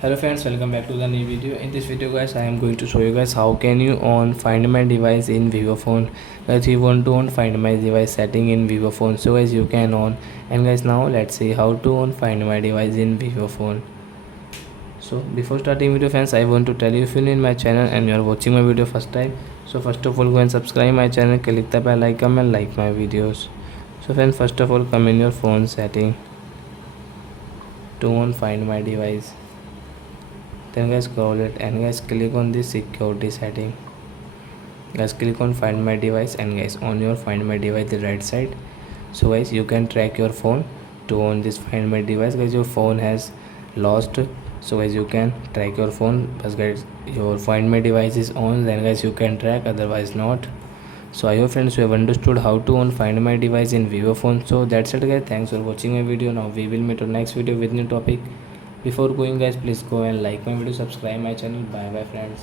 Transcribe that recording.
Hello friends, welcome back to the new video. In this video guys, I am going to show you guys how can you on find my device in Vivo phone. Guys, you want to on find my device setting in Vivo phone, so guys you can on. And guys, now let's see how to on find my device in Vivo phone. So before starting video friends, I want to tell you, if you're new in my channel and you are watching my video first time, so first of all go and subscribe my channel, click the bell icon and like my videos. So friends, first of all come in your phone setting to on find my device. Then guys scroll it and guys click on this security setting. Guys click on find my device and guys on your find my device the right side. So guys you can track your phone to on this find my device. Guys your phone has lost, so guys you can track your phone, but guys your find my device is on, then guys you can track, otherwise not. So I hope friends you have understood how to on find my device in Vivo phone. So that's it guys, thanks for watching my video. Now we will meet on next video with new topic. Before going guys, please go and like my video, subscribe my channel. Bye bye friends.